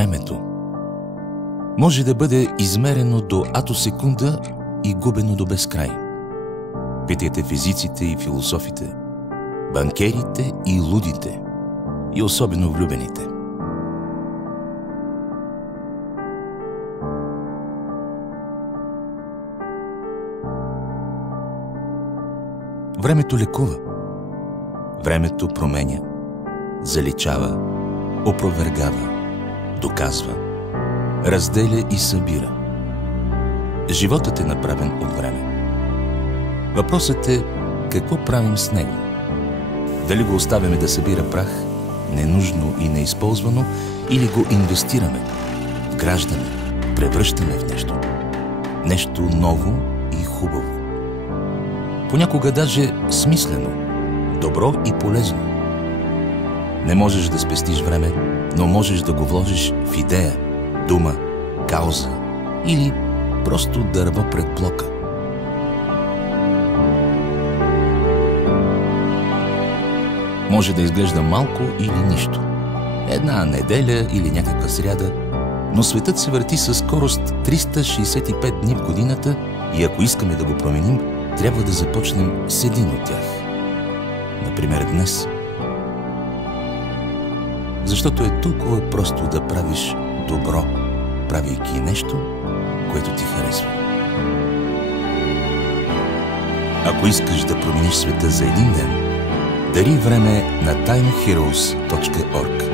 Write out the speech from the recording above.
Времето може да бъде измерено до атосекунда и губено до безкрай. Питайте физиците и философите, банкерите и лудите, и особено влюбените. Времето лекува. Времето променя, заличава, опровергава, доказва, разделя и събира. Животът е направен от време. Въпросът е какво правим с него. Дали го оставяме да събира прах, ненужно и неизползвано, или го инвестираме, вграждаме, превръщаме в нещо. Нещо ново и хубаво. Понякога даже смислено, добро и полезно. Не можеш да спестиш време, но можеш да го вложиш в идея, дума, кауза или просто дърво пред блока. Може да изглежда малко или нищо. Една неделя или някаква сряда, но светът се върти със скорост 365 дни в годината и ако искаме да го променим, трябва да започнем с един от тях. Например, днес. Защото е толкова просто да правиш добро, правейки нещо, което ти харесва. Ако искаш да промениш света за един ден, дари време на timeheroes.org.